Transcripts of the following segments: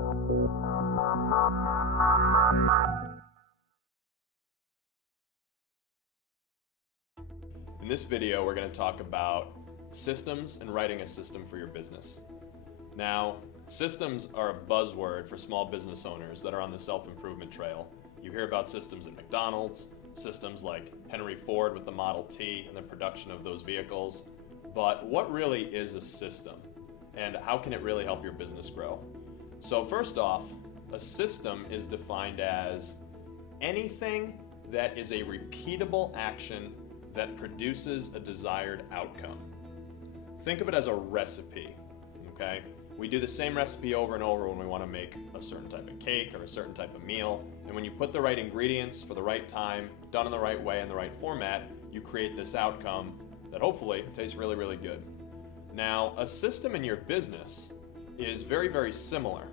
In this video, we're going to talk about systems and writing a system for your business. Now, systems are a buzzword for small business owners that are on the self-improvement trail. You hear about systems at McDonald's, systems like Henry Ford with the Model T and the production of those vehicles. But what really is a system? And how can it really help your business grow? So first off, a system is defined as anything that is a repeatable action that produces a desired outcome. Think of it as a recipe, okay? We do the same recipe over and over when we want to make a certain type of cake or a certain type of meal. And when you put the right ingredients for the right time, done in the right way, in the right format, you create this outcome that hopefully tastes really, really good. Now, a system in your business is very, very similar.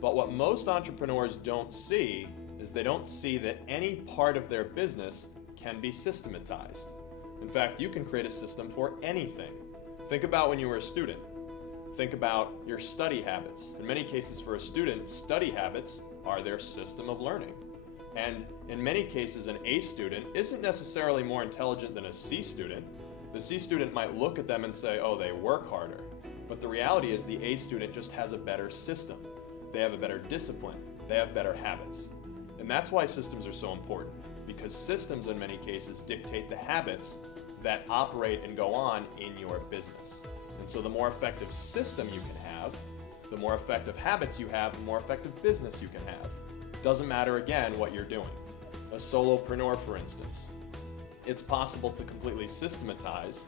But what most entrepreneurs don't see is they don't see that any part of their business can be systematized. In fact, you can create a system for anything. Think about when you were a student. Think about your study habits. In many cases for a student, study habits are their system of learning. And in many cases, an A student isn't necessarily more intelligent than a C student. The C student might look at them and say, oh, they work harder. But the reality is the A student just has a better system. They have a better discipline. They have better habits. And that's why systems are so important, because systems in many cases dictate the habits that operate and go on in your business. And so the more effective system you can have, the more effective habits you have, the more effective business you can have. Doesn't matter, again, what you're doing. A solopreneur, for instance, it's possible to completely systematize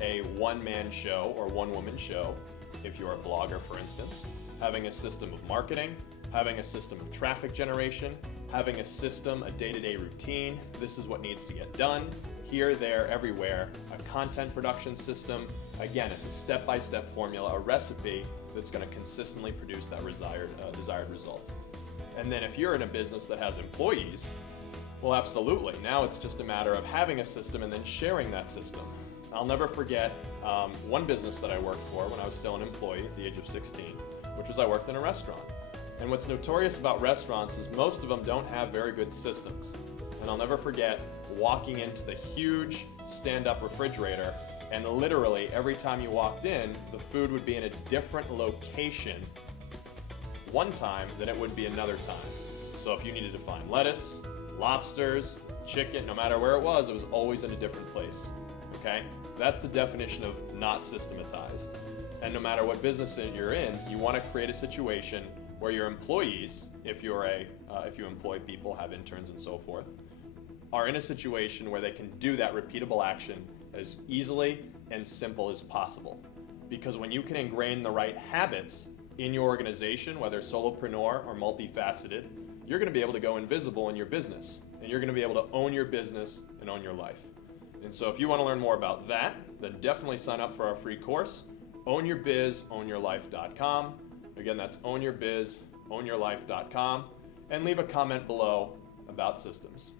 a one-man show or one-woman show, if you're a blogger, for instance, having a system of marketing, having a system of traffic generation, having a system, a day-to-day routine. This is what needs to get done. Here, there, everywhere. A content production system. Again, it's a step-by-step formula, a recipe that's going to consistently produce that desired result. And then if you're in a business that has employees, well, absolutely. Now it's just a matter of having a system and then sharing that system. I'll never forget one business that I worked for when I was still an employee at the age of 16, which was I worked in a restaurant. And what's notorious about restaurants is most of them don't have very good systems. And I'll never forget walking into the huge stand-up refrigerator, and literally every time you walked in, the food would be in a different location one time than it would be another time. So if you needed to find lettuce, lobsters, chicken, no matter where it was always in a different place, okay? That's the definition of not systematized. And no matter what business you're in, you want to create a situation where your employees, if you employ people, have interns and so forth, are in a situation where they can do that repeatable action as easily and simple as possible. Because when you can ingrain the right habits in your organization, whether solopreneur or multifaceted, you're going to be able to go invisible in your business, and you're going to be able to own your business and own your life. And so if you want to learn more about that, then definitely sign up for our free course, ownyourbizownyourlife.com. Again, that's ownyourbizownyourlife.com, and leave a comment below about systems.